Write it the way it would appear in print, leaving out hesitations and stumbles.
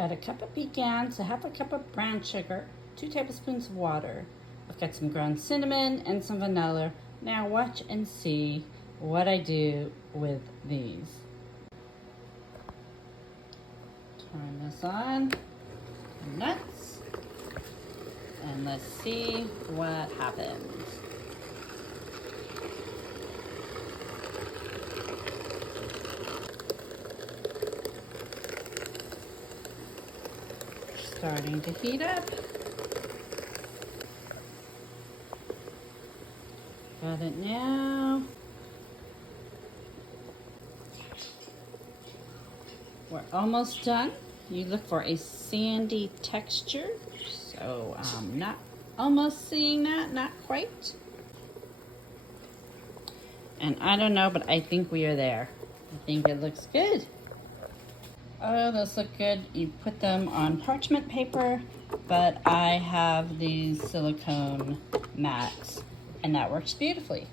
Got a cup of pecans, a half a cup of brown sugar, 2 tablespoons of water. I've got some ground cinnamon and some vanilla. Now watch and see what I do with these. Turn this on, nuts, and let's see what happens. Starting to heat up. Got it now. We're almost done. You look for a sandy texture. So not almost seeing that, not quite. And I don't know, but I think we are there. I think it looks good. Oh, those look good. You put them on parchment paper, but I have these silicone mats, and that works beautifully.